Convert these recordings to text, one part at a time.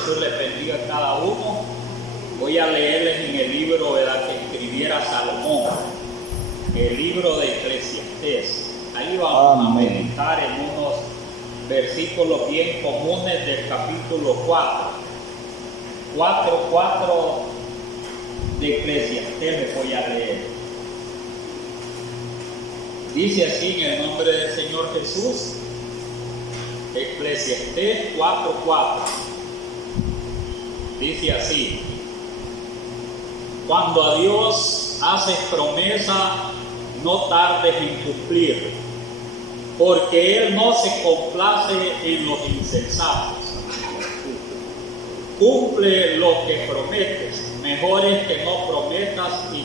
Jesús les bendiga a cada uno. Voy a leerles en el libro, ¿verdad?, que escribiera Salomón, el libro de Eclesiastés. Ahí vamos a meditar en unos versículos bien comunes del capítulo 4 de Eclesiastés les voy a leer. Dice así en el nombre del Señor Jesús, Eclesiastés 4:4. Dice así: cuando a Dios haces promesa, no tardes en cumplir, porque Él no se complace en los insensatos. Cumple lo que prometes. Mejor es que no prometas y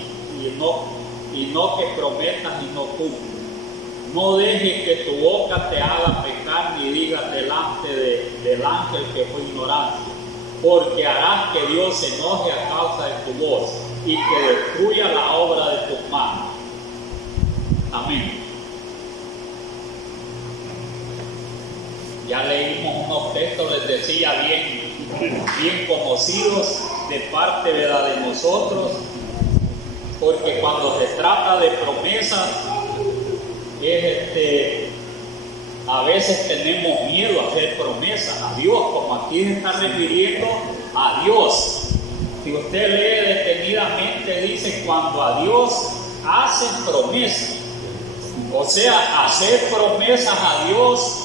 no que prometas y no cumples. No dejes que tu boca te haga pecar ni digas delante del ángel que fue ignorancia, porque harás que Dios se enoje a causa de tu voz y que destruya la obra de tus manos. Amén. Ya leímos unos textos, les decía, bien conocidos de parte de nosotros, porque cuando se trata de promesas, a veces tenemos miedo a hacer promesas a Dios, como aquí se está refiriendo a Dios. Si usted lee detenidamente, dice cuando a Dios hace promesas. O sea, hacer promesas a Dios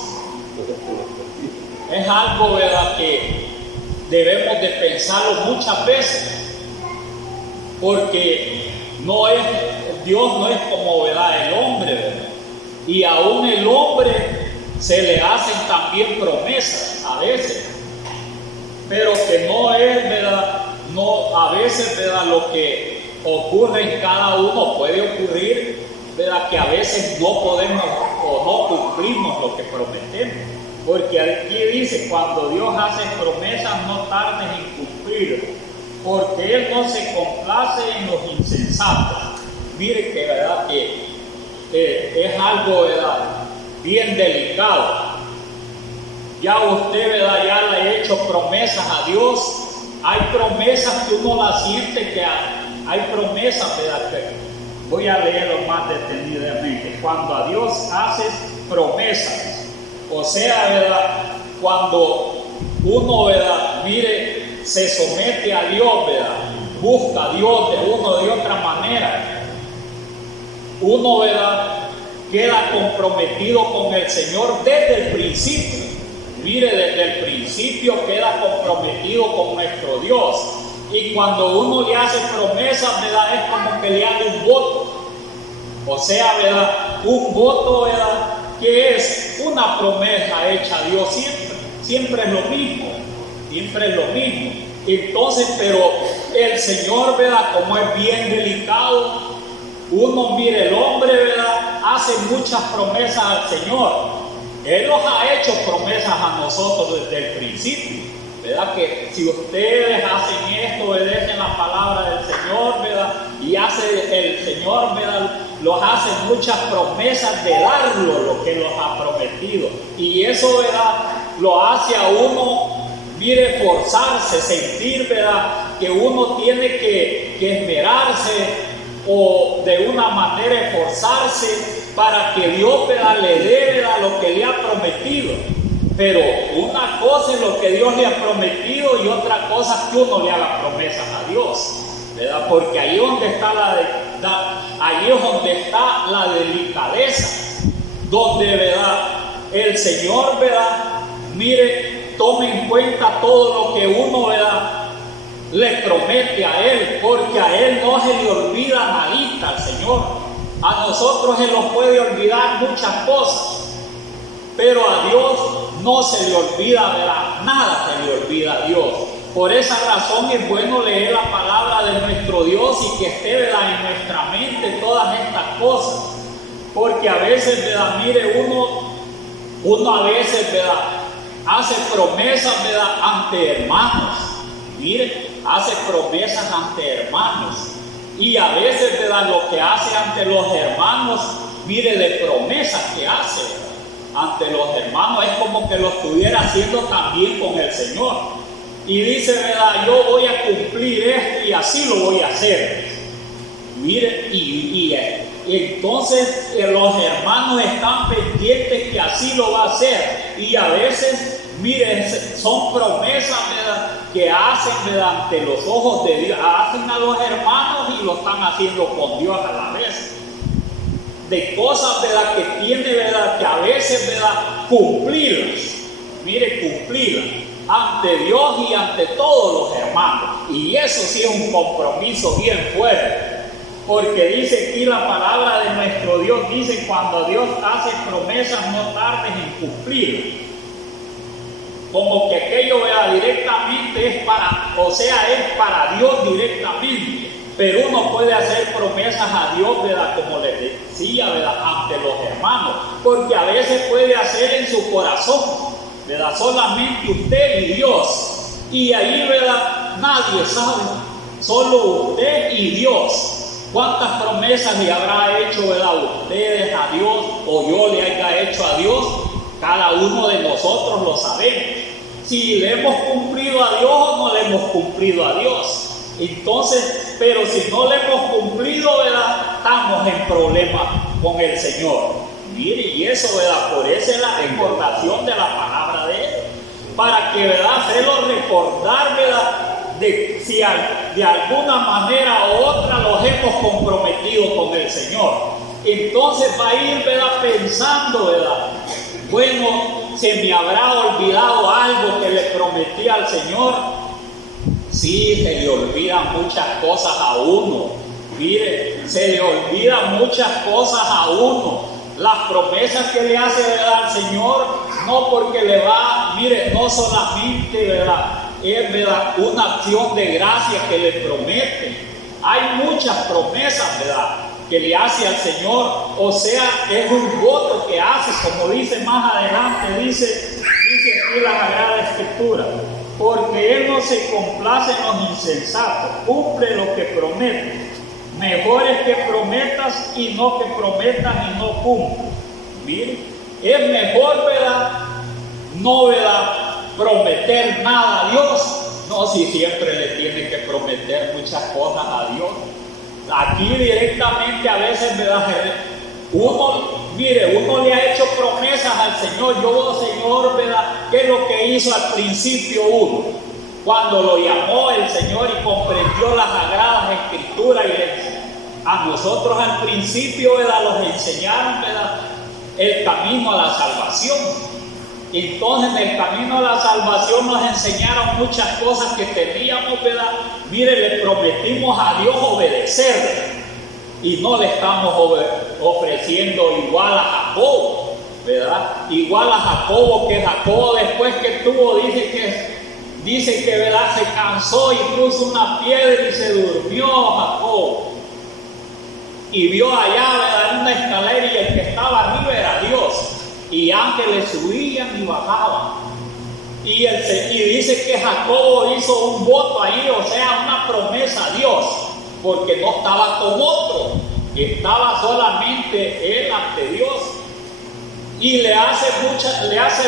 es algo, ¿verdad?, que debemos de pensarlo muchas veces, porque Dios no es como, ¿verdad?, el hombre, ¿verdad? Y aún el hombre se le hacen también promesas a veces, pero que no es, ¿verdad?, a veces, ¿verdad?, lo que ocurre en cada uno puede ocurrir, ¿verdad?, que a veces no podemos o no cumplimos lo que prometemos. Porque aquí dice, cuando Dios hace promesas, no tardes en cumplir, porque Él no se complace en los insensatos. Mire que, ¿verdad?, que es algo, ¿verdad?, bien delicado. Ya usted, ¿verdad?, ya le ha hecho promesas a Dios. Hay promesas que uno las siente, que hay promesas, ¿verdad?, que voy a leerlo más detenidamente. Cuando a Dios haces promesas, o sea, ¿verdad?, cuando uno, ¿verdad?, mire, se somete a Dios, ¿verdad?, busca a Dios de otra manera, uno, ¿verdad?, queda comprometido con el Señor desde el principio. Mire, desde el principio queda comprometido con nuestro Dios. Y cuando uno le hace promesas, ¿verdad?, es como que le hace un voto. O sea, ¿verdad?, un voto, ¿verdad?, que es una promesa hecha a Dios siempre es lo mismo, Entonces, pero el Señor, ¿verdad?, como es bien delicado, uno, mire, el hombre, ¿verdad?, hace muchas promesas al Señor. Él nos ha hecho promesas a nosotros desde el principio, ¿verdad?, que si ustedes hacen esto, obedecen la palabra del Señor, ¿verdad?, y el Señor, ¿verdad?, los hace muchas promesas de darlo lo que los ha prometido. Y eso, ¿verdad?, lo hace a uno, mire, esforzarse, sentir, ¿verdad?, que uno tiene que esmerarse o de una manera esforzarse para que Dios, ¿verdad?, le dé, ¿verdad?, lo que le ha prometido. Pero una cosa es lo que Dios le ha prometido y otra cosa es que uno le haga promesas a Dios, ¿verdad? Porque ahí es donde está la delicadeza, donde, ¿verdad?, el Señor, ¿verdad?, mire, tome en cuenta todo lo que uno, ¿verdad?, le promete a Él, porque a Él no se le olvida nadita al Señor. A nosotros se nos puede olvidar muchas cosas, pero a Dios no se le olvida, ¿verdad?, nada se le olvida a Dios. Por esa razón es bueno leer la palabra de nuestro Dios y que esté, ¿verdad?, en nuestra mente todas estas cosas, porque a veces, ¿verdad?, mire, uno a veces, ¿verdad?, hace promesas, ¿verdad?, ante hermanos. Mire, hace promesas ante hermanos, y a veces, ¿verdad?, lo que hace ante los hermanos, mire, de promesas que hace, ¿verdad?, ante los hermanos, es como que lo estuviera haciendo también con el Señor. y dice, ¿verdad? Yo voy a cumplir esto y así lo voy a hacer. Mire, y entonces los hermanos están pendientes que así lo va a hacer. Y a veces, miren, son promesas, ¿verdad?, que hacen, ¿verdad?, ante los ojos de Dios. Hacen a los hermanos y lo están haciendo con Dios a la vez. De cosas, ¿verdad?, que tiene, ¿verdad?, que a veces, ¿verdad?, cumplirlas. Mire, cumplirlas ante Dios y ante todos los hermanos. Y eso sí es un compromiso bien fuerte. Porque dice aquí la palabra de nuestro Dios, dice, cuando Dios hace promesas no tardes en cumplir. Como que aquello, ¿verdad?, directamente es para, o sea, es para Dios directamente. Pero uno puede hacer promesas a Dios, ¿verdad?, como les decía, ¿verdad?, ante los hermanos. Porque a veces puede hacer en su corazón, ¿verdad?, solamente usted y Dios. Y ahí, ¿verdad?, nadie sabe, solo usted y Dios. ¿Cuántas promesas le habrá hecho, ¿verdad?, ustedes a Dios, o yo le haya hecho a Dios? Cada uno de nosotros lo sabemos. Si le hemos cumplido a Dios o no le hemos cumplido a Dios. Entonces, pero si no le hemos cumplido, ¿verdad?, estamos en problemas con el Señor. Mire, y eso, ¿verdad?, por eso es la recordación de la palabra de Él. Para que, ¿verdad?, hacerlo recordar, ¿verdad?, de si de alguna manera u otra los hemos comprometido con el Señor. Entonces va a ir, ¿verdad?, pensando, ¿verdad?, bueno, ¿se me habrá olvidado algo que le prometí al Señor? Sí, se le olvidan muchas cosas a uno. Mire, se le olvidan muchas cosas a uno. Las promesas que le hace, ¿verdad?, al Señor, no porque le va, mire, no solamente, ¿verdad?, es, ¿verdad?, una acción de gracia que le promete. Hay muchas promesas, ¿verdad?, que le hace al Señor. O sea, es un voto que hace, como dice más adelante, dice aquí la Sagrada Escritura, porque Él no se complace en los insensatos, cumple lo que promete. Mejor es que prometas y no que prometas y no cumplas. Mire, es mejor, ¿verdad?, no, ¿verdad?, prometer nada a Dios. No, si siempre le tiene que prometer muchas cosas a Dios. Aquí directamente a veces, ¿verdad?, uno le ha hecho promesas al Señor. Yo, Señor, ¿verdad?, ¿qué es lo que hizo al principio uno? Cuando lo llamó el Señor y comprendió las Sagradas Escrituras, y a nosotros al principio, ¿verdad?, los enseñaron, ¿verdad?, el camino a la salvación. Entonces, en el camino a la salvación nos enseñaron muchas cosas que teníamos, ¿verdad? Mire, le prometimos a Dios obedecerle y no le estamos ofreciendo igual a Jacobo, ¿verdad? Igual a Jacobo, que Jacobo después que tuvo, dice que, ¿verdad?, se cansó y puso una piedra y se durmió Jacobo. Y vio allá, ¿verdad?, una escalera, y el que estaba arriba era Dios. Y ángeles subían y bajaban. Y dice que Jacobo hizo un voto ahí, o sea, una promesa a Dios, porque no estaba con otro, estaba solamente él ante Dios. Y le hace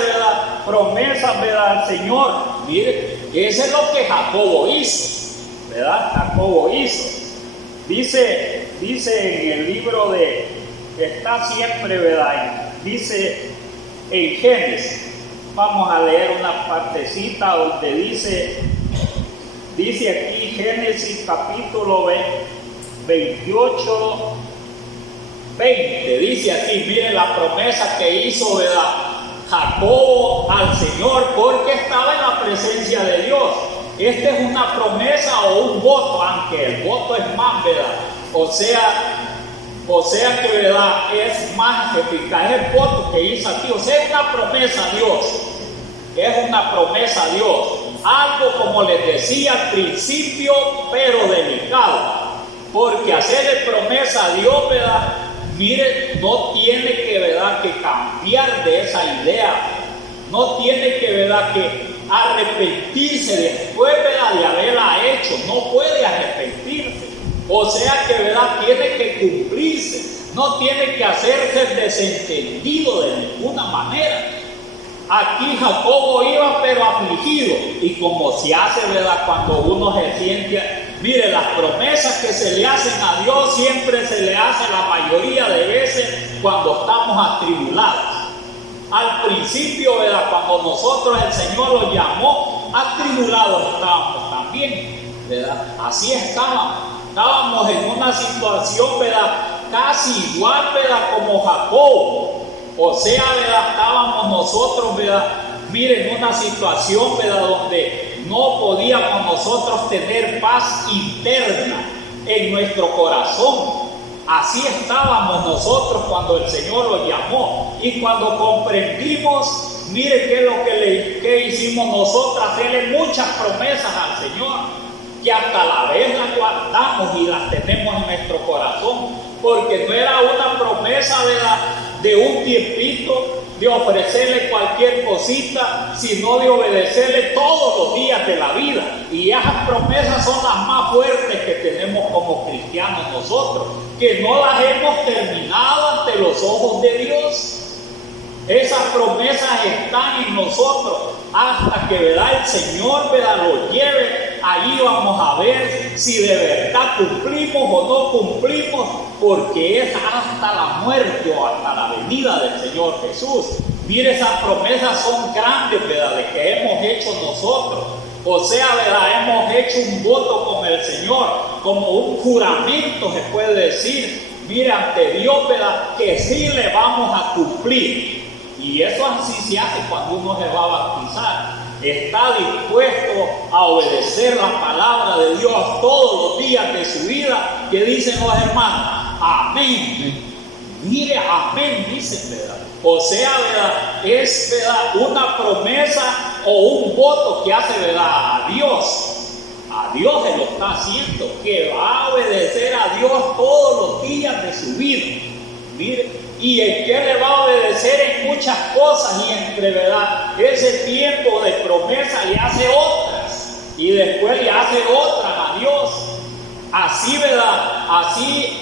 ¿verdad?, promesas, ¿verdad?, al Señor. Mire, eso es lo que Jacobo hizo, ¿verdad? Jacobo hizo. Dice en el libro está siempre, ¿verdad?, dice en Génesis, vamos a leer una partecita donde dice aquí Génesis capítulo 28, 20, dice aquí, miren la promesa que hizo, ¿verdad?, Jacobo al Señor, porque estaba en la presencia de Dios. Esta es una promesa o un voto, aunque el voto es más, ¿verdad?, o sea que, ¿verdad?, es más eficaz, es el voto que hizo aquí. O sea, es una promesa a Dios. Es una promesa a Dios. Algo, como les decía al principio, pero delicado. Porque hacerle promesa a Dios, ¿verdad?, mire, no tiene que, ¿verdad?, que cambiar de esa idea. No tiene que, ¿verdad?, que arrepentirse después, ¿verdad?, de haberla hecho. No puede arrepentirse. O sea que, ¿verdad?, tiene que cumplirse, no tiene que hacerse desentendido de ninguna manera. aquí Jacobo iba pero afligido, y como se hace, ¿verdad?, cuando uno se siente, mire, las promesas que se le hacen a Dios siempre se le hace la mayoría de veces cuando estamos atribulados. Al principio, ¿verdad?, cuando nosotros, el Señor los llamó, atribulados estábamos también, ¿verdad? Así estábamos en una situación, ¿verdad?, casi igual, ¿verdad?, como Jacobo. O sea, ¿verdad?, estábamos nosotros, ¿verdad?, miren, en una situación, ¿verdad?, donde no podíamos nosotros tener paz interna en nuestro corazón. Así estábamos nosotros cuando el Señor los llamó, y cuando comprendimos, mire qué es lo que hicimos nosotros, hacerle muchas promesas al Señor, que hasta la vez las guardamos y las tenemos en nuestro corazón, porque no era una promesa de un tiempito, de ofrecerle cualquier cosita, sino de obedecerle todos los días de la vida. Y esas promesas son las más fuertes que tenemos como cristianos nosotros, que no las hemos terminado ante los ojos de Dios. Esas promesas están en nosotros hasta que, ¿verdad?, el Señor, ¿verdad?, lo lleve. Allí vamos a ver si de verdad cumplimos o no cumplimos, porque es hasta la muerte o hasta la venida del Señor Jesús. Mire, esas promesas son grandes, ¿verdad?, de que hemos hecho nosotros. O sea, ¿verdad?, hemos hecho un voto con el Señor, como un juramento se puede decir, mire, ante Dios, ¿verdad?, que sí le vamos a cumplir. Y eso así se hace cuando uno se va a bautizar. Está dispuesto a obedecer la palabra de Dios todos los días de su vida, que dicen los hermanos, amén. Mire, amén, dicen, ¿verdad? O sea, ¿verdad?, es, ¿verdad?, una promesa o un voto que hace, ¿verdad?, a Dios. A Dios se lo está haciendo, que va a obedecer a Dios todos los días de su vida. Mire, y el que le va a obedecer en muchas cosas, y entre, ¿verdad?, ese tiempo de promesa le hace otras, y después le hace otras a Dios. Así, ¿verdad?, así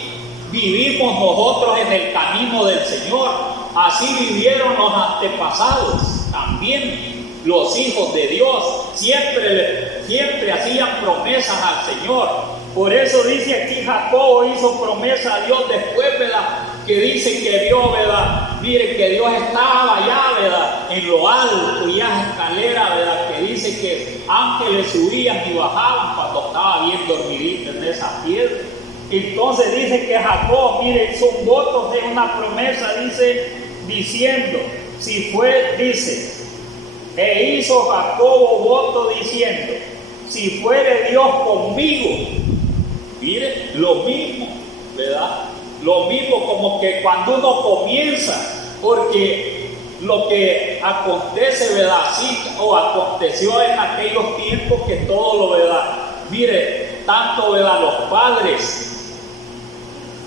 vivimos nosotros en el camino del Señor. Así vivieron los antepasados también, los hijos de Dios. Siempre hacían promesas al Señor. Por eso dice aquí, Jacobo hizo promesa a Dios después, ¿verdad?, que dice que Dios, ¿verdad?, mire, que Dios estaba allá, ¿verdad?, en lo alto, y las escaleras, ¿verdad?, que dice que ángeles subían y bajaban cuando estaba bien dormidito en esa piedra. Entonces dice que Jacob, mire, hizo un voto de una promesa, diciendo, e hizo Jacobo voto diciendo, si fuere Dios conmigo. Mire, lo mismo, ¿verdad? Lo mismo como que cuando uno comienza, porque lo que acontece, ¿verdad?, así, o aconteció en aquellos tiempos, que todo lo, ¿verdad?, mire, tanto, ¿verdad?, los padres,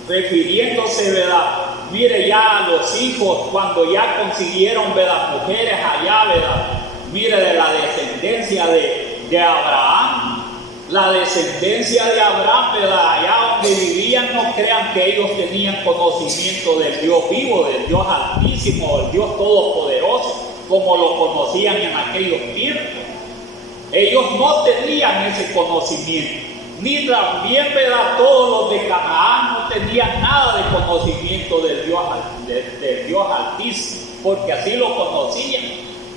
refiriéndose, ¿verdad?, mire, ya a los hijos, cuando ya consiguieron, ¿verdad?, mujeres allá, ¿verdad?, mire, de la descendencia de Abraham. La descendencia de Abraham, ¿verdad?, allá donde vivían, no crean que ellos tenían conocimiento del Dios vivo, del Dios altísimo, del Dios todopoderoso, como lo conocían en aquellos tiempos. Ellos no tenían ese conocimiento, ni también, ¿verdad?, todos los de Canaán no tenían nada de conocimiento del Dios altísimo, porque así lo conocían.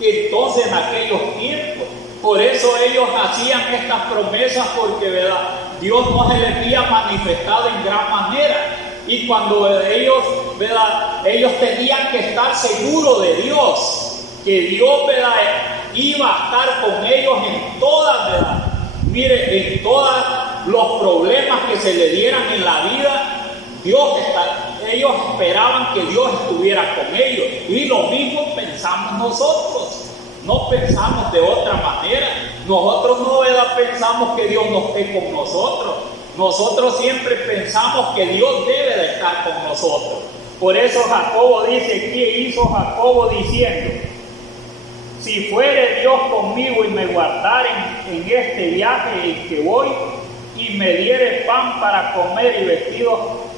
Entonces, en aquellos tiempos, por eso ellos hacían estas promesas, porque, ¿verdad?, Dios no se les había manifestado en gran manera. Y cuando ellos, ¿verdad?, ellos tenían que estar seguros de Dios, que Dios, ¿verdad?, iba a estar con ellos en todas, ¿verdad?, mire, en todos los problemas que se le dieran en la vida. Ellos esperaban que Dios estuviera con ellos. Y lo mismo pensamos nosotros. No pensamos de otra manera. Nosotros no, ¿verdad?, pensamos que Dios no esté con nosotros. Nosotros siempre pensamos que Dios debe de estar con nosotros. Por eso Jacobo dice, ¿qué hizo Jacobo diciendo? Si fuere Dios conmigo y me guardare en este viaje en que voy, y me diere pan para comer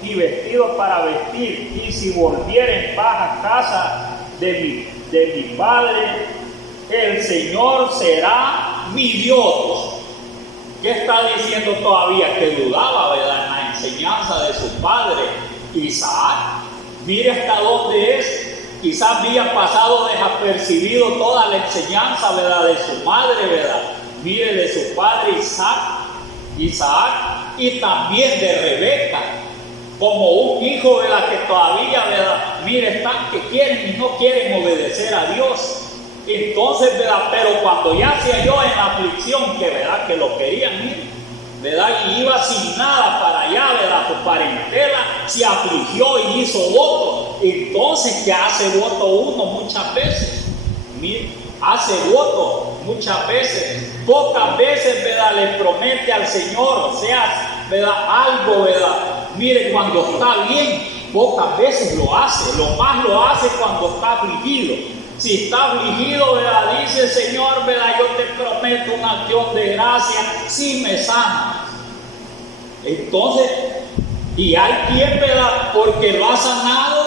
y vestidos para vestir, y si volviere en paz a casa de mi padre, el Señor será mi Dios. ¿Qué está diciendo todavía? Que dudaba, ¿verdad?, en la enseñanza de su padre Isaac. Mire hasta dónde es. Quizás había pasado desapercibido toda la enseñanza, ¿verdad?, de su madre, ¿verdad? Mire, de su padre Isaac, y también de Rebeca, como un hijo, ¿verdad?, que todavía, ¿verdad?, mire, están que quieren y no quieren obedecer a Dios. Entonces, ¿verdad?, pero cuando ya se halló en la aflicción, que, ¿verdad?, que lo querían ir, ¿verdad?, y iba sin nada para allá, ¿verdad?, su parentela, se afligió y hizo voto. Entonces, ¿qué hace voto uno muchas veces? Mire, hace voto muchas veces, pocas veces, ¿verdad?, le promete al Señor, o sea, ¿verdad?, algo, ¿verdad? Mire, cuando está bien, pocas veces lo hace, lo más lo hace cuando está afligido. Si está afligido, ¿verdad?, dice: Señor, ¿verdad?, yo te prometo una acción de gracia si me sanas. Entonces, y hay quien, ¿verdad?, porque lo ha sanado,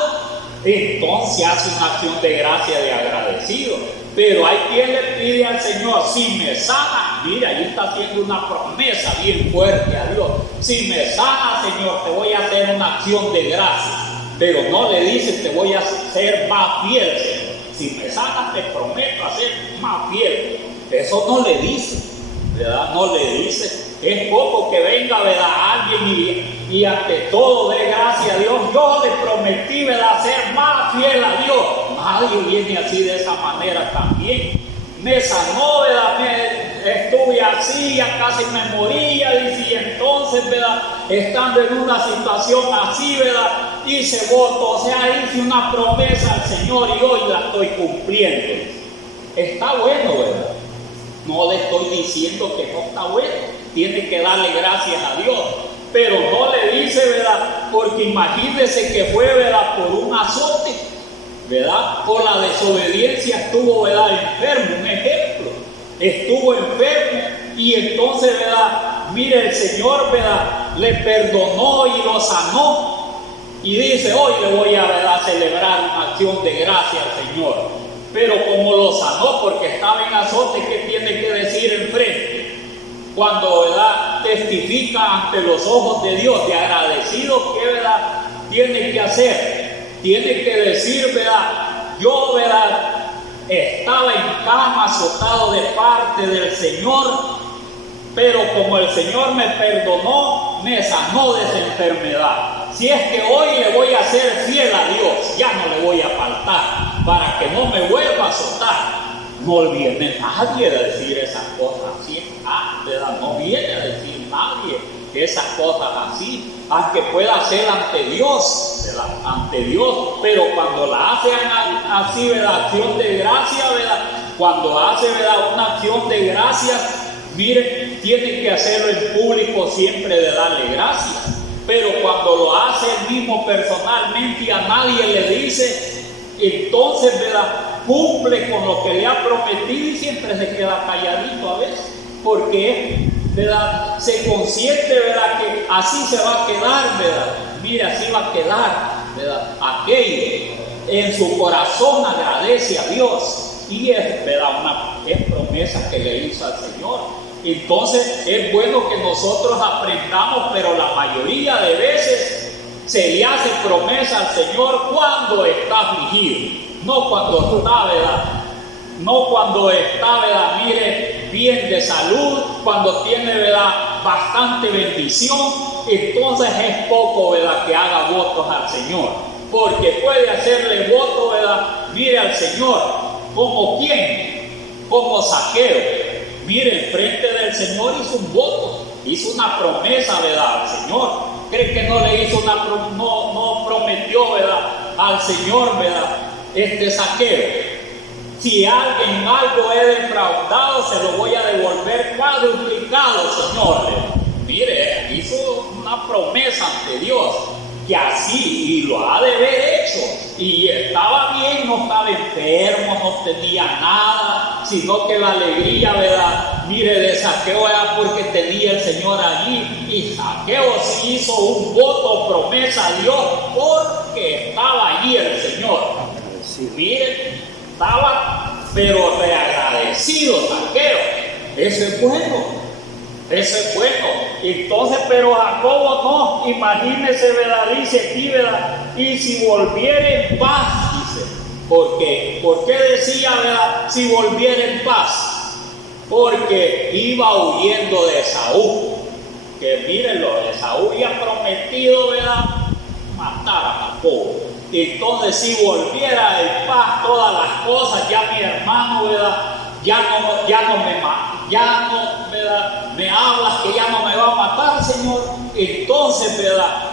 entonces hace una acción de gracia de agradecido. Pero hay quien le pide al Señor: si me sana, mira, ahí está haciendo una promesa bien fuerte a Dios. Si me sana, Señor, te voy a hacer una acción de gracia. Pero no le dice: te voy a ser más fiel, Señor. Si me sana, te prometo hacer más fiel. Eso no le dice, ¿verdad? No le dice. Es poco que venga, ¿verdad?, alguien y ante todo dé gracias a Dios: yo le prometí, ¿verdad?, ser más fiel a Dios. Nadie viene así de esa manera también. Me sanó, ¿verdad?, estuve así, ya casi me moría, y entonces, ¿verdad?, estando en una situación así, ¿verdad?, hice voto, o sea, hice una promesa al Señor y hoy la estoy cumpliendo. Está bueno, ¿verdad? No le estoy diciendo que no está bueno, tiene que darle gracias a Dios, pero no le dice, ¿verdad?, porque imagínese que fue, ¿verdad?, por un azote, ¿verdad?, por la desobediencia estuvo, ¿verdad?, enfermo. Un ejemplo, estuvo enfermo y entonces, ¿verdad?, mire, el Señor, ¿verdad?, le perdonó y lo sanó. Y dice: hoy le voy a, ¿verdad?, celebrar una acción de gracia al Señor. Pero como lo sanó porque estaba en azote, ¿qué tiene que decir enfrente? Cuando, ¿verdad?, testifica ante los ojos de Dios de agradecido, ¿qué, verdad?, tiene que hacer? Tiene que decir, ¿verdad?, yo, ¿verdad?, estaba en cama azotado de parte del Señor, pero como el Señor me perdonó, me sanó de esa enfermedad. Si es que hoy le voy a ser fiel a Dios, ya no le voy a faltar, para que no me vuelva a azotar. No viene nadie a decir esas cosas así, ¿verdad? No viene a decir nadie esas cosas así, aunque pueda ser ante Dios, ¿verdad?, ante Dios. Pero cuando la hace así, ¿verdad?, acción de gracia, ¿verdad?, cuando hace, ¿verdad?, una acción de gracias, mire, tiene que hacerlo en público siempre, de darle gracias. Pero cuando lo hace él mismo personalmente y a nadie le dice, entonces, ¿verdad?, cumple con lo que le ha prometido y siempre se queda calladito a veces, porque, ¿verdad?, se consiente, ¿verdad?, que así se va a quedar, ¿verdad? Mire, así va a quedar, ¿verdad? Aquello en su corazón agradece a Dios y es, ¿verdad?, es promesa que le hizo al Señor. Entonces es bueno que nosotros aprendamos, pero la mayoría de veces se le hace promesa al Señor cuando está afligido, no cuando está, ¿verdad?, no cuando está, ¿verdad?, mire, bien de salud, cuando tiene, ¿verdad?, bastante bendición. Entonces es poco, ¿verdad?, que haga votos al Señor, porque puede hacerle voto, ¿verdad?, mire, al Señor, ¿como quién? Como Zaqueo. Mire, enfrente del Señor hizo un voto, hizo una promesa, ¿verdad?, al Señor. ¿Cree que no le hizo no prometió, ¿verdad?, al Señor, ¿verdad?, Zaqueo? Si alguien algo he defraudado, se lo voy a devolver cuadruplicado, Señor. Mire, hizo una promesa ante Dios, que así, y lo ha de haber hecho, y estaba bien, no estaba enfermo, no tenía nada, sino que la alegría, ¿verdad?, mire, de Zaqueo era porque tenía el Señor allí, y Zaqueo sí hizo un voto, promesa a Dios, porque estaba allí el Señor. Mire, estaba pero reagradecido Zaqueo. Eso es bueno, eso es bueno. Entonces, pero Jacobo no, imagínese, ¿verdad? Dice aquí, ¿verdad? Y si volviera en paz, dice. ¿Por qué? ¿Por qué decía, ¿verdad? Si volviera en paz? Porque iba huyendo de Esaú. Que mírenlo, Esaú había prometido, ¿verdad?, matar a Jacobo. Entonces, si volviera en paz todas las cosas, ya mi hermano, ¿verdad?, ¿verdad?, me hablas que ya no me va a matar, Señor. Entonces, ¿verdad?,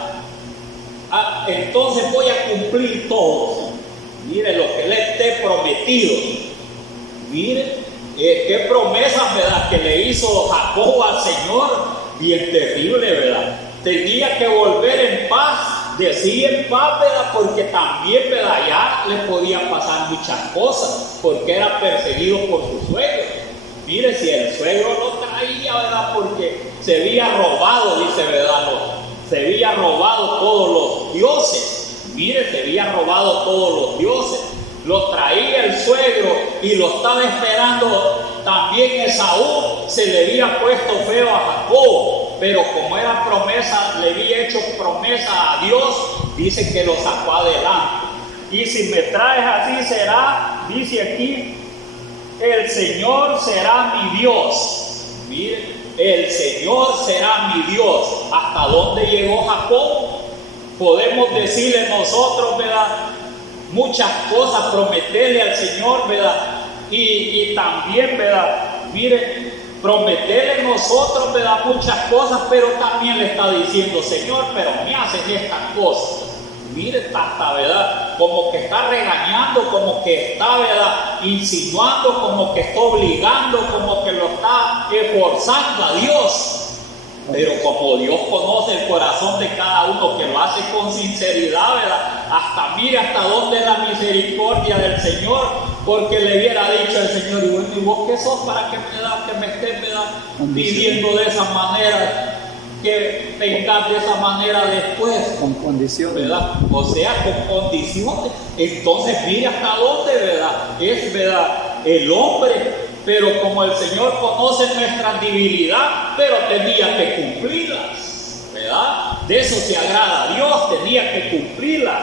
entonces voy a cumplir todo. Mire lo que le esté prometido. Mire, qué promesas, ¿verdad?, que le hizo Jacobo al Señor. Bien terrible, ¿verdad? Tenía que volver en paz, decía en paz, ¿verdad? Porque también, ¿verdad?, ya le podían pasar muchas cosas, porque era perseguido por su suegro. Mire, si el suegro lo traía, ¿verdad?, porque se había robado, dice, ¿verdad?, se había robado todos los dioses. Mire, se había robado todos los dioses. Lo traía el suegro y lo estaba esperando. También Esaú se le había puesto feo a Jacobo, pero como era promesa, le había hecho promesa a Dios, dice que lo sacó adelante. Y si me traes así será, dice aquí, el Señor será mi Dios. Mire, el Señor será mi Dios. ¿Hasta dónde llegó Jacobo? Podemos decirle nosotros, ¿verdad?, muchas cosas, prometerle al Señor, ¿verdad? Y también, ¿verdad?, mire, prometerle nosotros, ¿verdad?, muchas cosas, pero también le está diciendo, Señor, pero me haces estas cosas. Mire, hasta, ¿verdad?, como que está regañando, como que está, ¿verdad?, insinuando, como que está obligando, como que lo está forzando a Dios. Pero como Dios conoce el corazón de cada uno, que lo hace con sinceridad, ¿verdad?, hasta mire hasta dónde es la misericordia del Señor, porque le hubiera dicho al Señor, y bueno, ¿y vos qué sos para que me estés, ¿verdad?, pidiendo de esa manera, que vengas de esa manera después? Con condiciones, ¿verdad? O sea, con condiciones. Entonces, mire hasta dónde, ¿verdad?, es, ¿verdad?, el hombre. Pero como el Señor conoce nuestra debilidad, pero tenía que cumplirlas, ¿verdad? De eso se agrada a Dios, tenía que cumplirlas.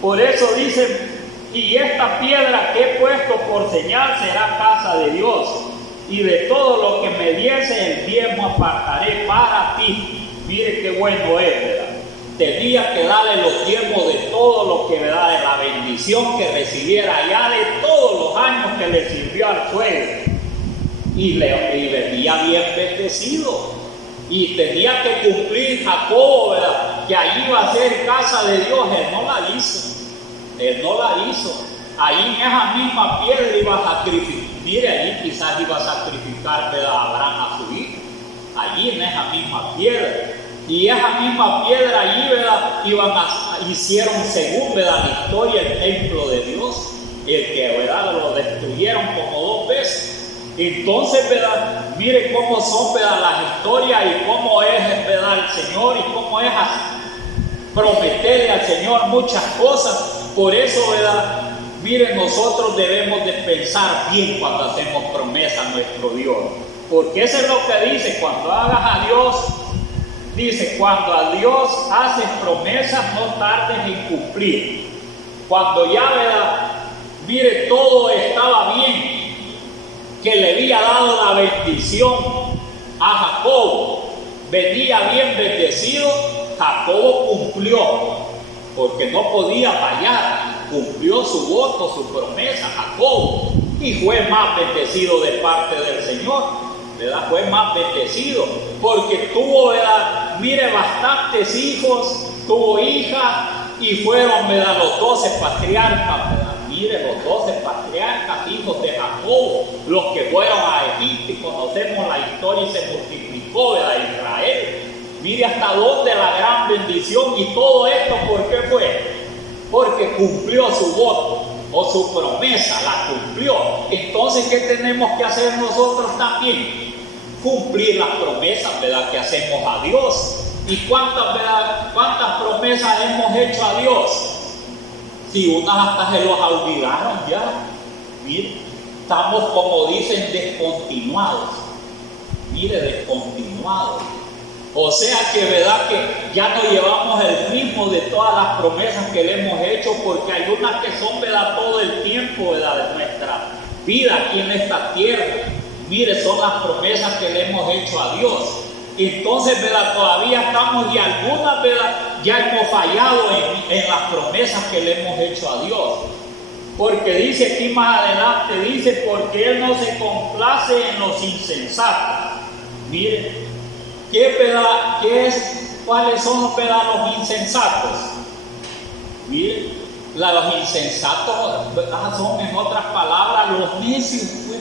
Por eso dice, y esta piedra que he puesto por señal será casa de Dios, y de todo lo que me diese el diezmo apartaré para ti. Mire qué bueno es, ¿verdad? Tenía que darle los diezmos de todo lo que, ¿verdad?, de la bendición que recibiera ya de todos los años que le sirvió al suegro. Y venía bien bendecido. Y tenía que cumplir Jacobo, ¿verdad?, que allí iba a ser casa de Dios. Él no la hizo. Él no la hizo. Ahí en esa misma piedra iba a sacrificar. Mire, allí quizás iba a sacrificar, ¿verdad?, a Abraham a su hijo. Allí en esa misma piedra. Y esa misma piedra allí, ¿verdad?, hicieron, según, ¿verdad?, la historia, el templo de Dios. El que, ¿verdad?, lo destruyeron como 2 veces. Entonces, ¿verdad?, mire cómo son, ¿verdad?, las historias, y cómo es, ¿verdad?, el Señor, y cómo es prometerle al Señor muchas cosas. Por eso, ¿verdad?, mire, nosotros debemos de pensar bien cuando hacemos promesa a nuestro Dios. Porque eso es lo que dice, cuando hagas a Dios, dice, cuando a Dios haces promesas, no tardes en cumplir. Cuando ya, ¿verdad?, mire, todo estaba bien, que le había dado la bendición a Jacobo, venía bien bendecido, Jacobo cumplió, porque no podía fallar, cumplió su voto, su promesa, Jacobo, y fue más bendecido de parte del Señor, ¿verdad? Fue más bendecido, porque tuvo, ¿verdad?, mire, bastantes hijos, tuvo hijas, y fueron, ¿verdad?, los 12 patriarcas, ¿verdad? Mire, los 12 patriarcas, hijos de Jacobo, los que fueron a Egipto, y conocemos la historia, y se multiplicó, ¿verdad?, Israel. Mire hasta dónde la gran bendición, y todo esto, ¿por qué fue? Porque cumplió su voto, o su promesa, la cumplió. Entonces, ¿qué tenemos que hacer nosotros también? Cumplir las promesas, ¿verdad?, que hacemos a Dios. ¿Y cuántas promesas hemos hecho a Dios? Si unas hasta se los olvidaron ya. Mire, estamos, como dicen, descontinuados. Mire, descontinuados. O sea que, ¿verdad?, que ya no llevamos el ritmo de todas las promesas que le hemos hecho, porque hay unas que son, ¿verdad?, todo el tiempo, ¿verdad?, de nuestra vida aquí en esta tierra. Mire, son las promesas que le hemos hecho a Dios. Entonces, ¿verdad?, todavía estamos, y algunas, ¿verdad?, ya hemos fallado en las promesas que le hemos hecho a Dios. Porque dice aquí más adelante, dice, porque Él no se complace en los insensatos. Mire, ¿cuáles son los insensatos? Mire, los insensatos, ¿verdad?, son, en otras palabras, los necios, pues,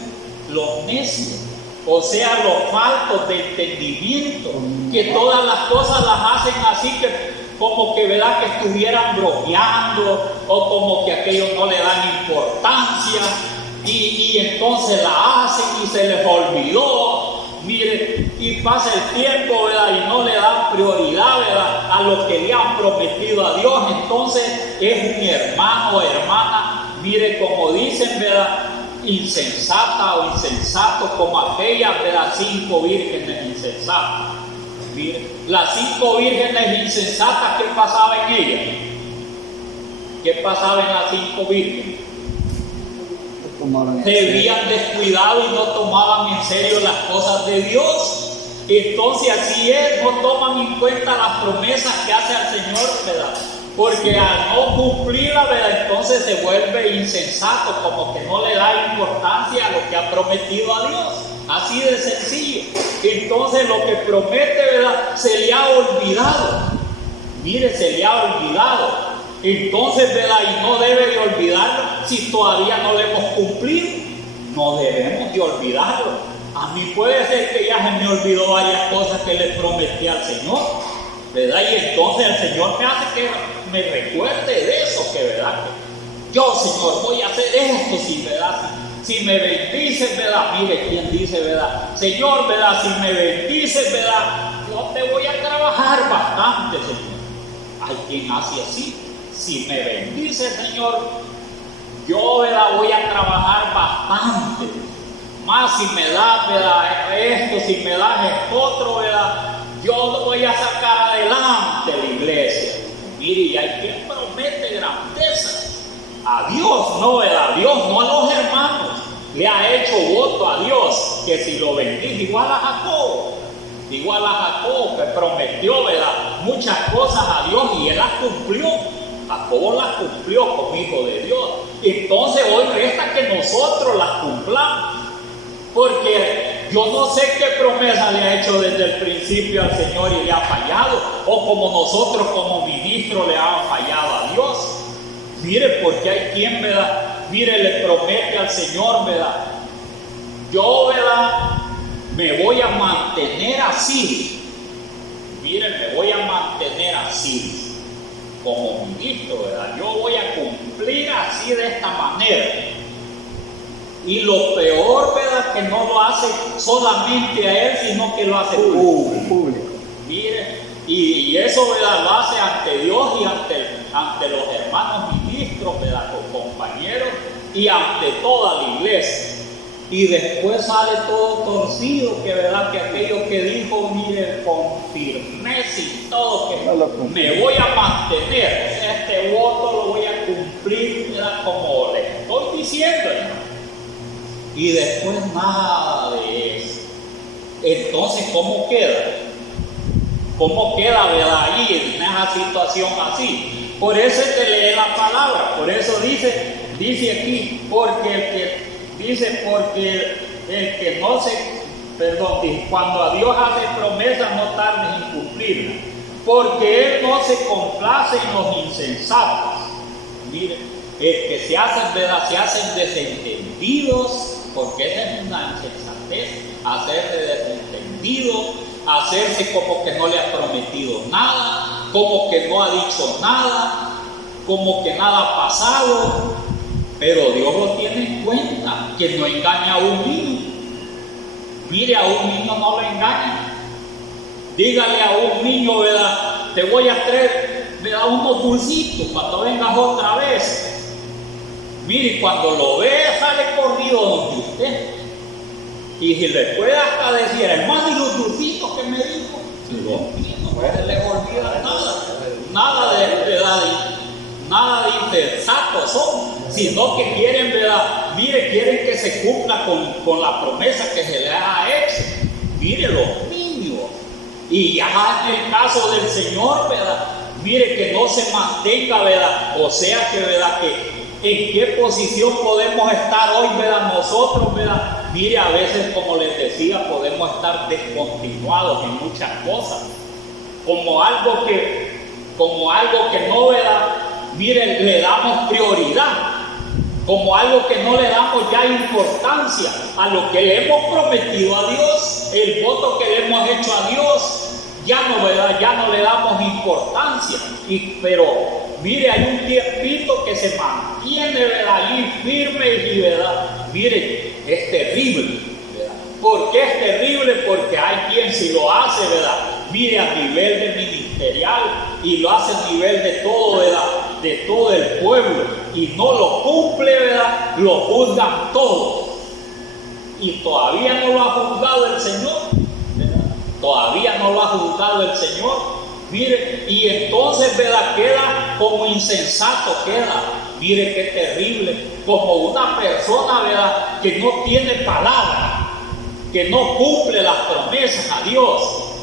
los necios. O sea, los faltos de entendimiento, que todas las cosas las hacen así, que como que, ¿verdad?, que estuvieran bromeando, o como que aquello no le dan importancia, y entonces la hacen y se les olvidó. Mire, y pasa el tiempo, ¿verdad?, y no le dan prioridad, ¿verdad?, a lo que le han prometido a Dios. Entonces es un hermano o hermana, mire, como dicen, ¿verdad?, insensata o insensato, como aquellas de las 5 vírgenes insensatas. Mire, las 5 vírgenes insensatas, ¿qué pasaba en ellas? ¿Qué pasaba en las 5 vírgenes? Se habían descuidado y no tomaban en serio las cosas de Dios. Entonces así es, no toman en cuenta las promesas que hace al Señor, ¿verdad? Porque al no cumplirla, ¿verdad?, entonces se vuelve insensato, como que no le da importancia a lo que ha prometido a Dios. Así de sencillo. Entonces lo que promete, ¿verdad?, se le ha olvidado. Mire, se le ha olvidado. Entonces, ¿verdad?, y no debe de olvidarlo si todavía no lo hemos cumplido. No debemos de olvidarlo. A mí puede ser que ya se me olvidó varias cosas que le prometí al Señor, ¿verdad? Y entonces el Señor me hace que me recuerde de eso, que, ¿verdad?, que yo, Señor, voy a hacer esto, sí, ¿verdad? Si me bendices, ¿verdad? Mire quién dice, ¿verdad? Señor, ¿verdad?, si me bendices, ¿verdad?, yo te voy a trabajar bastante, Señor. Hay quien hace así. Si me bendice, Señor, yo, ¿verdad?, voy a trabajar bastante. Más si me das, ¿verdad?, esto, si me das esto otro, ¿verdad?, yo voy a sacar adelante la iglesia. Mire, y hay quien promete grandeza. A Dios, no, ¿verdad?, a Dios, no a los hermanos. Le ha hecho voto a Dios que si lo bendice, igual a Jacob, que prometió, ¿verdad?, muchas cosas a Dios y él las cumplió. Jacob las cumplió como hijo de Dios. Entonces hoy resta que nosotros las cumplamos, porque yo no sé qué promesa le ha hecho desde el principio al Señor y le ha fallado, o como nosotros como ministros le hemos fallado a Dios. Mire, porque hay quien, ¿verdad?, mire, le promete al Señor, ¿verdad?, yo, ¿verdad?, me voy a mantener así. Mire, me voy a mantener así como ministro, ¿verdad? Yo voy a cumplir así de esta manera. Y lo peor, ¿verdad?, que no lo hace solamente a él, sino que lo hace público. Mire, y eso, ¿verdad?, lo hace ante Dios y ante los hermanos ministros, ¿verdad?, con compañeros, y ante toda la iglesia. Y después sale todo torcido, que, ¿verdad?, que aquello que dijo, mire, con firmeza y todo, que me voy a mantener, o sea, este voto lo voy a cumplir, ¿verdad?, como le estoy diciendo, hermano. Y después nada de eso. Entonces, ¿cómo queda? ¿Cómo queda, ¿verdad?, ahí en esa situación así? Por eso es que lee la palabra, por eso dice aquí, porque el que no se, cuando a Dios hace promesas no tardes en cumplirlas, porque Él no se complace en los insensatos. Mire, que se hacen, ¿verdad?, se hacen desentendidos, porque esa es una insensatez, hacerse desentendido, hacerse como que no le ha prometido nada, como que no ha dicho nada, como que nada ha pasado. Pero Dios lo tiene en cuenta, que no engaña a un niño. Mire, a un niño no lo engaña. Dígale a un niño, ¿verdad?, te voy a traer, ¿verdad?, unos dulcitos cuando vengas otra vez. mire, cuando lo ve, sale corrido donde usted. Y si le puede hasta decir, hermano, y los dulcitos que me dijo, no se les olvida nada de verdad, nada de insensatos son, sino que quieren, ¿verdad? Mire, quieren que se cumpla con la promesa que se les ha hecho. Mire, los niños. Y ya en el caso del Señor, ¿verdad? Mire, que no se mantenga, ¿verdad? O sea que, ¿verdad? Que en qué posición podemos estar hoy, ¿verdad? Nosotros, ¿verdad? Mire, a veces, como les decía, podemos estar descontinuados en muchas cosas, como algo que no, ¿verdad? Mire, le damos prioridad, como algo que no le damos ya importancia a lo que le hemos prometido a Dios, el voto que le hemos hecho a Dios, ya no, ¿verdad? Ya no le damos importancia, pero mire, hay un tiempito que se mantiene, ¿verdad? Allí firme y, ¿verdad? Mire, es terrible, ¿verdad? ¿Por qué es terrible? Porque hay quien si lo hace, ¿verdad? Mire, a nivel de ministerial, y lo hace a nivel de todo, ¿verdad? De todo el pueblo, y no lo cumple, ¿verdad? Lo juzgan todos. Y todavía no lo ha juzgado el Señor, ¿verdad? Todavía no lo ha juzgado el Señor. Mire, y entonces, ¿verdad? Queda como insensato, queda. Mire qué terrible, como una persona, ¿verdad? Que no tiene palabra, que no cumple las promesas a Dios,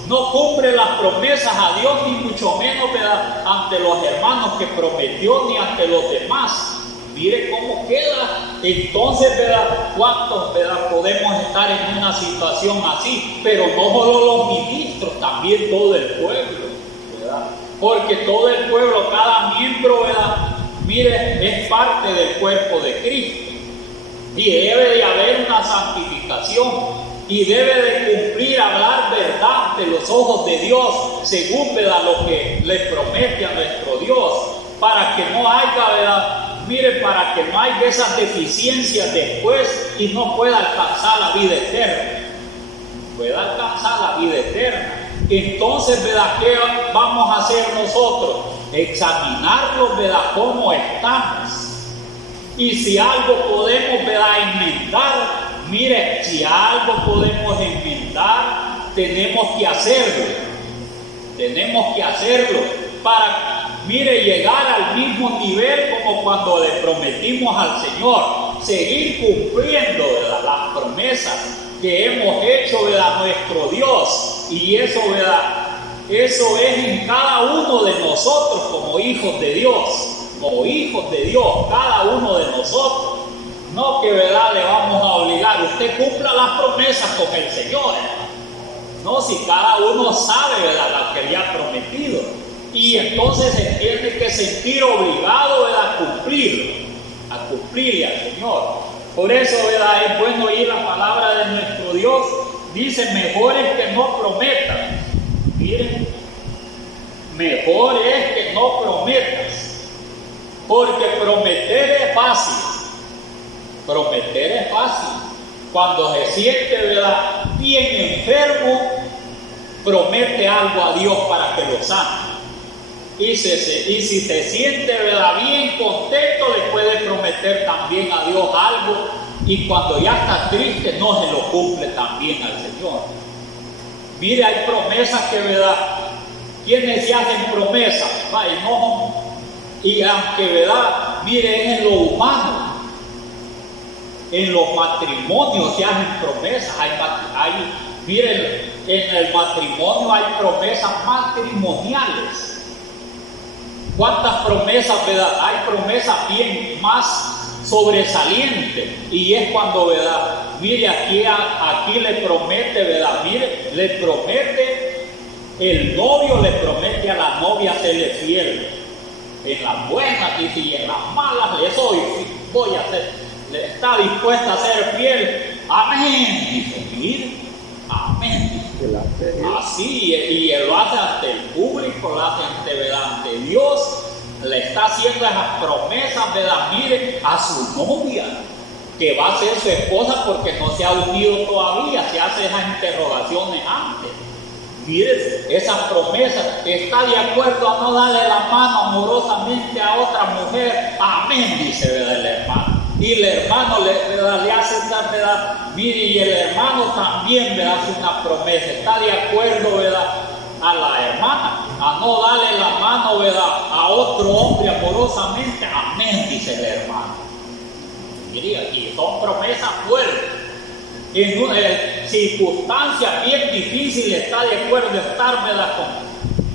no cumple las promesas a Dios, ni mucho menos, ¿verdad? Ante los hermanos que prometió, ni ante los demás. Mire cómo queda. Entonces, ¿verdad? ¿Cuántos, ¿verdad? Podemos estar en una situación así? Pero no solo los ministros, también todo el pueblo, ¿verdad? Porque todo el pueblo, cada miembro, ¿verdad? Mire, es parte del cuerpo de Cristo. Y debe de haber una santificación. Y debe de cumplir, hablar verdad ante los ojos de Dios, según, ¿verdad? Lo que le promete a nuestro Dios. Para que no haya, ¿verdad? Mire, para que no haya esas deficiencias después y no pueda alcanzar la vida eterna. Pueda alcanzar la vida eterna. Entonces, ¿verdad? ¿Qué vamos a hacer nosotros? Examinarlo, ¿verdad? ¿Cómo estamos? Y si algo podemos, ¿verdad? Enmendar. Mire, si algo podemos enmendar, tenemos que hacerlo. Tenemos que hacerlo para, mire, llegar al mismo nivel como cuando le prometimos al Señor. Seguir cumpliendo, ¿verdad? Las promesas que hemos hecho, ¿verdad? Nuestro Dios. Y eso, ¿verdad? Eso es en cada uno de nosotros como hijos de Dios. Como hijos de Dios, cada uno de nosotros. No que, ¿verdad? Le vamos a obligar, usted cumpla las promesas con el Señor, hermano. No, si cada uno sabe, ¿verdad? Lo que le ha prometido. Y entonces se tiene que sentir obligado, ¿verdad? A cumplirle al Señor. Por eso, ¿verdad? Es bueno oír la palabra de nuestro Dios. Dice, mejor es que no prometan. Miren, mejor es que no prometas. Porque prometer es fácil. Prometer es fácil. Cuando se siente, ¿verdad? Bien enfermo, promete algo a Dios para que lo sane. Y si se siente, ¿verdad? Bien contento, le puede prometer también a Dios algo. Y cuando ya está triste, no se lo cumple también al Señor. Mire, hay promesas que, ¿verdad? Quienes se hacen promesas, y aunque, ¿verdad? Mire, es en lo humano. En los matrimonios se hacen promesas. Miren, en el matrimonio hay promesas matrimoniales. ¿Cuántas promesas, verdad? Hay promesas bien más sobresalientes. Y es cuando, ¿verdad? Mire, aquí le promete, ¿verdad? Mire, le promete, el novio le promete a la novia serle fiel. En las buenas, dice, y en las malas le voy a ser. Está dispuesta a ser fiel. Amén. Dice, mire, amén. Así, y él lo hace ante el público, lo hace ante Dios. Le está haciendo esas promesas, ¿verdad? Mire, a su novia, que va a ser su esposa porque no se ha unido todavía. Se hace esas interrogaciones antes. Mire, esas promesas. ¿Está de acuerdo a no darle la mano amorosamente a otra mujer? Amén, dice, ¿verdad? El hermano. Y el hermano le hace una, ¿verdad? Mire, y el hermano también le hace una promesa, está de acuerdo, ¿verdad?, a la hermana, a no darle la mano, ¿verdad?, a otro hombre amorosamente. Amén, dice el hermano. Mire, y son promesas fuertes. En una circunstancias bien difíciles está de acuerdo estar, ¿verdad?,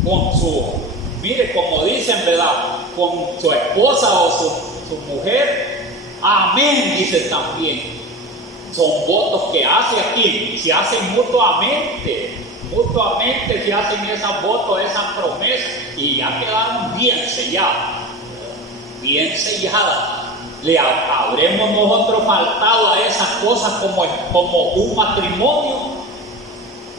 con su, mire, como dicen, ¿verdad?, con su esposa o su mujer. Amén, dice también. Son votos que hace aquí, se hacen mutuamente se hacen esos votos, esas promesas, y ya quedaron bien selladas. Le habremos nosotros faltado a esas cosas como un matrimonio.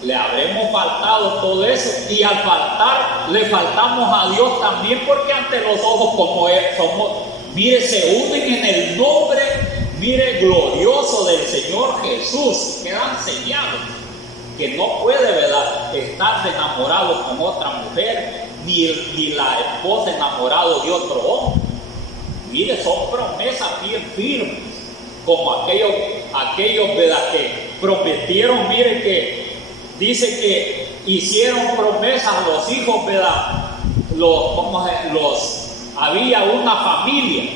Le habremos faltado todo eso, y al faltar, le faltamos a Dios también, porque ante los ojos como Él somos, mire, se unen en el nombre, mire, glorioso del Señor Jesús, quedan sellados, que no puede, ¿verdad?, estar enamorado con otra mujer, ni la esposa enamorado de otro hombre. Mire, son promesas bien firmes, como aquellos, ¿verdad?, que prometieron, mire, que dice que hicieron promesas a los hijos, ¿verdad?, había una familia,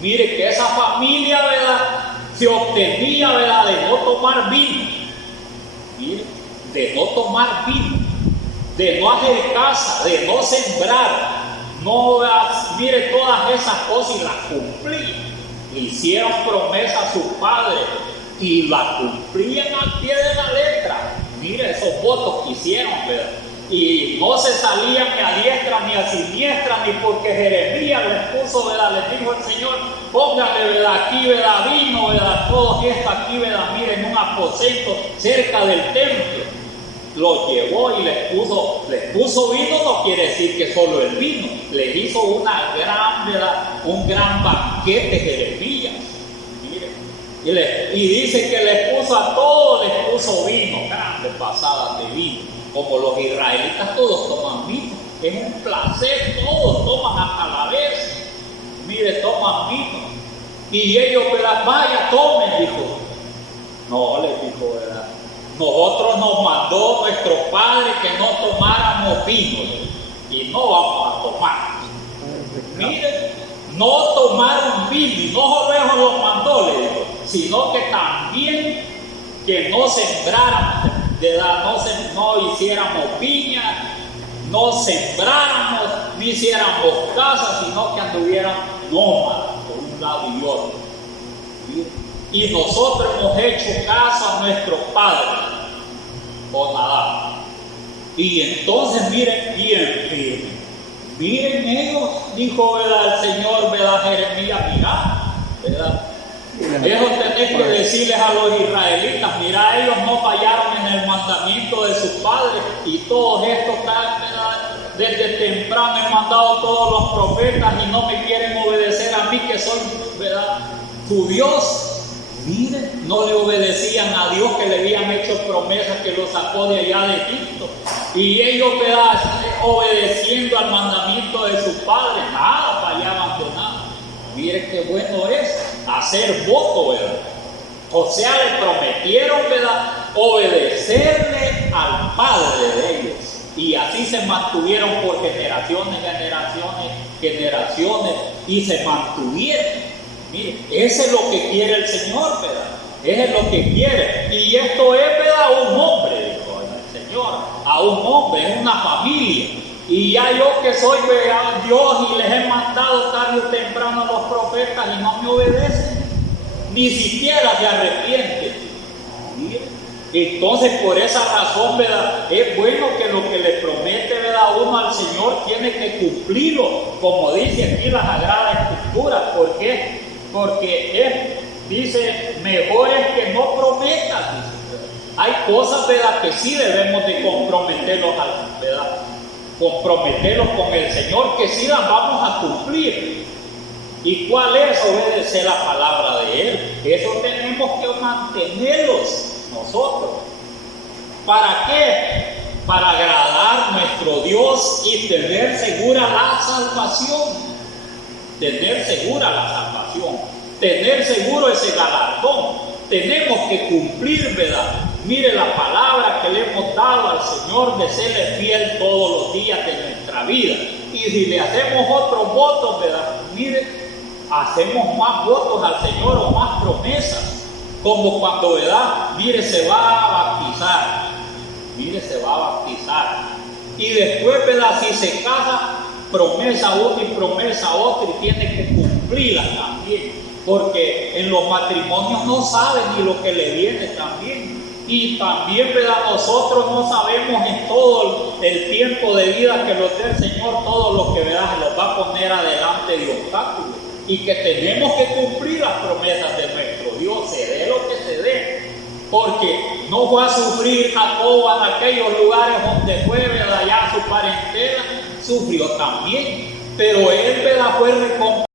mire, que esa familia, ¿verdad?, se obtenía, ¿verdad?, de no tomar vino, mire, de no tomar vino, de no hacer casa, de no sembrar, no, mire, todas esas cosas, y las cumplían. Hicieron promesa a sus padres y las cumplían al pie de la letra. Mire esos votos que hicieron, ¿verdad? Y no se salían ni a diestra ni a siniestra, ni porque Jeremías les puso, ¿verdad?, les dijo el Señor, póngale, ¿verdad?, aquí, ¿verdad?, vino, ¿verdad?, todo esto aquí, ¿verdad?, miren, un aposento cerca del templo. Lo llevó y les puso vino. No quiere decir que solo el vino, les hizo una gran, ¿verdad?, un gran banquete Jeremías. Mire, y dice que les puso a todos, les puso vino, grandes pasadas de vino. Como los israelitas todos toman vino, es un placer, todos toman hasta la vez. Mire, toman vino. Y ellos, ¿verdad?, vaya, tomen, dijo. No, les dijo, ¿verdad?, nosotros nos mandó nuestro Padre que no tomáramos vino, y no vamos a tomar. Miren, no tomaron vino, y no solo eso los mandó, le dijo, sino que también que no sembráramos, no hiciéramos viña, no sembráramos, ni hiciéramos casas, sino que anduvieran nómadas por un lado y otro. Y nosotros hemos hecho caso a nuestro padre, o nada. Y entonces miren bien firme. Miren ellos, dijo, ¿verdad?, el Señor, ¿verdad?, Jeremías, mirá, ¿verdad? Eso tenés que decirles a los israelitas, mira, ellos no fallaron en el mandamiento de sus padres, y todos estos, ¿verdad?, desde temprano he mandado todos los profetas y no me quieren obedecer a mí, que soy, ¿verdad?, tu Dios. Miren, no le obedecían a Dios, que le habían hecho promesas, que los sacó de allá de Egipto. Y ellos, ¿verdad?, obedeciendo al mandamiento de sus padres, nada, fallaban de nada. Miren qué bueno es hacer voto, ¿verdad? O sea, le prometieron, ¿verdad?, obedecerle al Padre de ellos. Y así se mantuvieron por generaciones, y se mantuvieron. Mire, ese es lo que quiere el Señor, ¿verdad? Ese es lo que quiere. Y esto es, ¿verdad?, a un hombre, dijo el Señor, a un hombre, es una familia. Y ya yo que soy, ¿verdad?, Dios, y les he mandado tarde o temprano a los profetas y no me obedecen, ni siquiera se arrepienten. Mire. Entonces, por esa razón, ¿verdad?, es bueno que lo que le promete, ¿verdad?, uno al Señor tiene que cumplirlo, como dice aquí la Sagrada Escritura. ¿Por qué? Porque dice, mejor es que no prometas. Hay cosas, ¿verdad?, que sí debemos de comprometerlos, ¿verdad?, comprometerlos con el Señor, que sí las vamos a cumplir. ¿Y cuál es? Obedecer la palabra de Él. Eso tenemos que mantenerlos nosotros. ¿Para qué? Para agradar a nuestro Dios y tener segura la salvación. Tener segura la salvación. tener seguro ese galardón. Tenemos que cumplir, ¿verdad? Mire la palabra que le hemos dado al Señor de serle fiel todos los días de nuestra vida. Y si le hacemos otros votos, ¿verdad? Mire, hacemos más votos al Señor o más promesas. Como cuando, ¿verdad? Mire, se va a bautizar. Mire, se va a bautizar. Y después, ¿verdad? Si se casa, promesa una y promesa otra y tiene que cumplirla también. Porque en los matrimonios no saben ni lo que le viene también. Y también, ¿verdad? Nosotros no sabemos en todo el tiempo de vida que nos dé el Señor todo lo que, ¿verdad?, se nos va a poner adelante de obstáculos. Y que tenemos que cumplir las promesas de nuestro Dios, se dé lo que se dé. Porque no fue a sufrir Jacob en aquellos lugares donde fue, ¿verdad?, ya su parentela, sufrió también. Pero él, ¿verdad?, fue recompensado.